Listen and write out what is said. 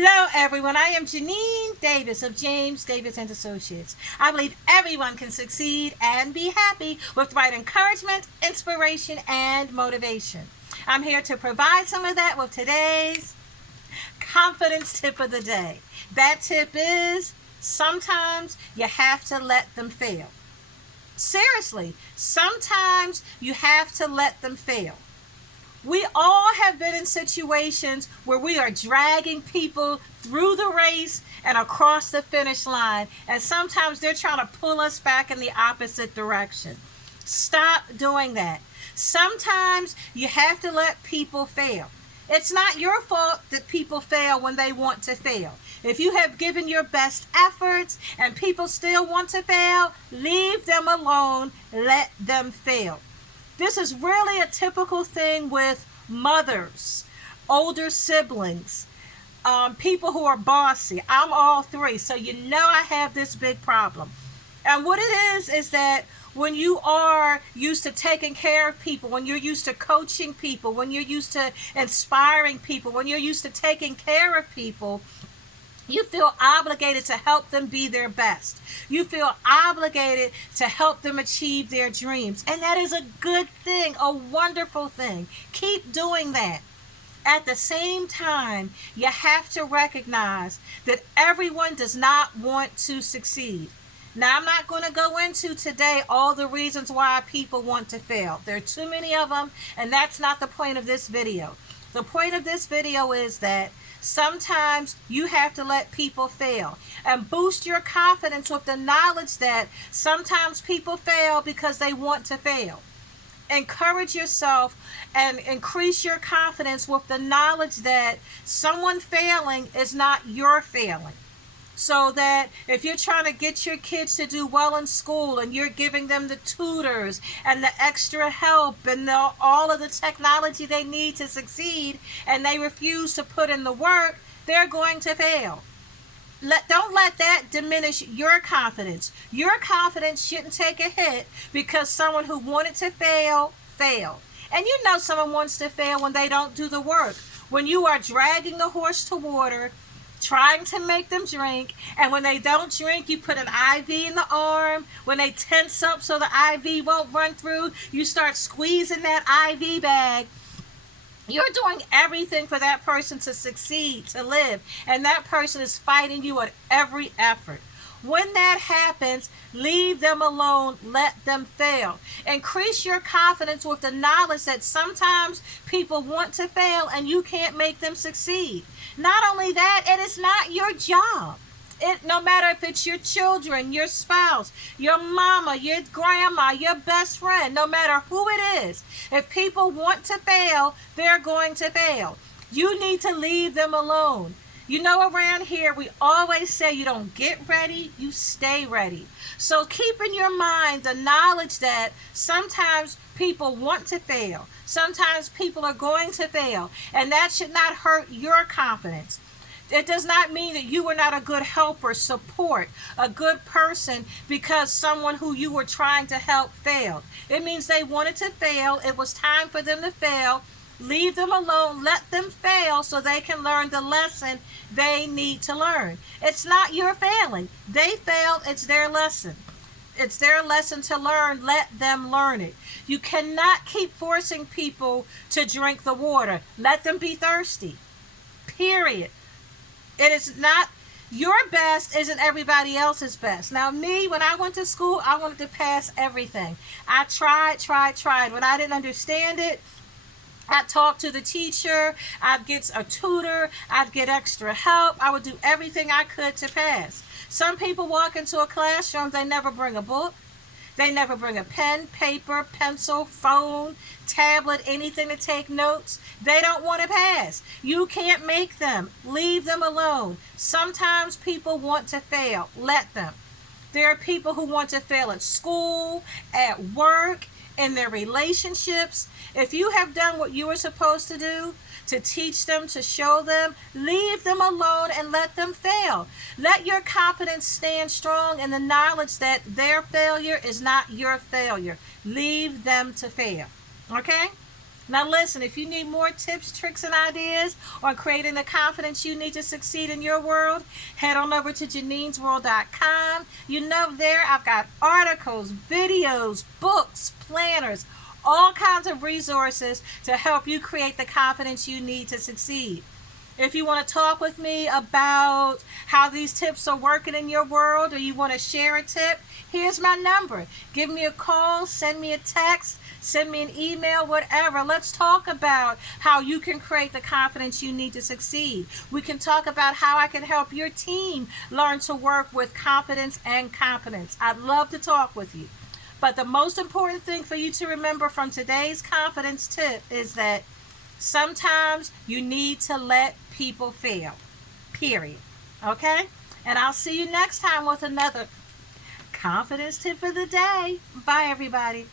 Hello, everyone. I am Janine Davis of James Davis and Associates. I believe everyone can succeed and be happy with the right encouragement, inspiration, and motivation. I'm here to provide some of that with today's confidence tip of the day. That tip is sometimes you have to let them fail. Seriously, sometimes you have to let them fail. We all have been in situations where we are dragging people through the race and across the finish line, and sometimes they're trying to pull us back in the opposite direction. Stop doing that. Sometimes you have to let people fail. It's not your fault that people fail when they want to fail. If you have given your best efforts and people still want to fail, leave them alone, let them fail. This is really a typical thing with mothers, older siblings, people who are bossy. I'm all three, so you know I have this big problem. And what it is that when you are used to taking care of people, when you're used to coaching people, when you're used to inspiring people, when you're used to taking care of people, you feel obligated to help them be their best. You feel obligated to help them achieve their dreams. And that is a good thing, a wonderful thing. Keep doing that. At the same time, you have to recognize that everyone does not want to succeed. Now, I'm not going to go into today all the reasons why people want to fail. There are too many of them, and that's not the point of this video. The point of this video is that sometimes you have to let people fail and boost your confidence with the knowledge that sometimes people fail because they want to fail. Encourage yourself and increase your confidence with the knowledge that someone failing is not your failing. So that if you're trying to get your kids to do well in school and you're giving them the tutors and the extra help and all of the technology they need to succeed and they refuse to put in the work, they're going to fail. Don't let that diminish your confidence. Your confidence shouldn't take a hit because someone who wanted to fail, failed. And you know someone wants to fail when they don't do the work. When you are dragging the horse to water, trying to make them drink, and when they don't drink, you put an IV in the arm. When they tense up so the IV won't run through, you start squeezing that IV bag. You're doing everything for that person to succeed, to live, and that person is fighting you at every effort. When that happens, leave them alone, let them fail. Increase your confidence with the knowledge that sometimes people want to fail and you can't make them succeed. Not only that, it is not your job. No matter if it's your children, your spouse, your mama, your grandma, your best friend, no matter who it is, if people want to fail, they're going to fail. You need to leave them alone. You know, around here, we always say you don't get ready, you stay ready. So keep in your mind the knowledge that sometimes people want to fail. Sometimes people are going to fail. And that should not hurt your confidence. It does not mean that you were not a good helper, support, a good person because someone who you were trying to help failed. It means they wanted to fail. It was time for them to fail. Leave them alone, let them fail so they can learn the lesson they need to learn. It's not your failing. They failed, it's their lesson. It's their lesson to learn, let them learn it. You cannot keep forcing people to drink the water. Let them be thirsty. Period. It is not, your best isn't everybody else's best. Now me, when I went to school, I wanted to pass everything. I tried. When I didn't understand it, I'd talk to the teacher, I'd get a tutor, I'd get extra help. I would do everything I could to pass. Some people walk into a classroom, they never bring a book. They never bring a pen, paper, pencil, phone, tablet, anything to take notes. They don't want to pass. You can't make them. Leave them alone. Sometimes people want to fail. Let them. There are people who want to fail at school, at work, in their relationships. If you have done what you were supposed to do, to teach them, to show them, leave them alone and let them fail. Let your confidence stand strong in the knowledge that their failure is not your failure. Leave them to fail. Okay? Now listen, if you need more tips, tricks, and ideas on creating the confidence you need to succeed in your world, head on over to Janine'sWorld.com. You know, there I've got articles, videos, books, planners, all kinds of resources to help you create the confidence you need to succeed. If you want to talk with me about how these tips are working in your world, or you want to share a tip, here's my number. Give me a call, send me a text, send me an email, whatever. Let's talk about how you can create the confidence you need to succeed. We can talk about how I can help your team learn to work with confidence and competence. I'd love to talk with you. But the most important thing for you to remember from today's confidence tip is that sometimes you need to let people fail. Period. Okay? And I'll see you next time with another confidence tip of the day. Bye, everybody.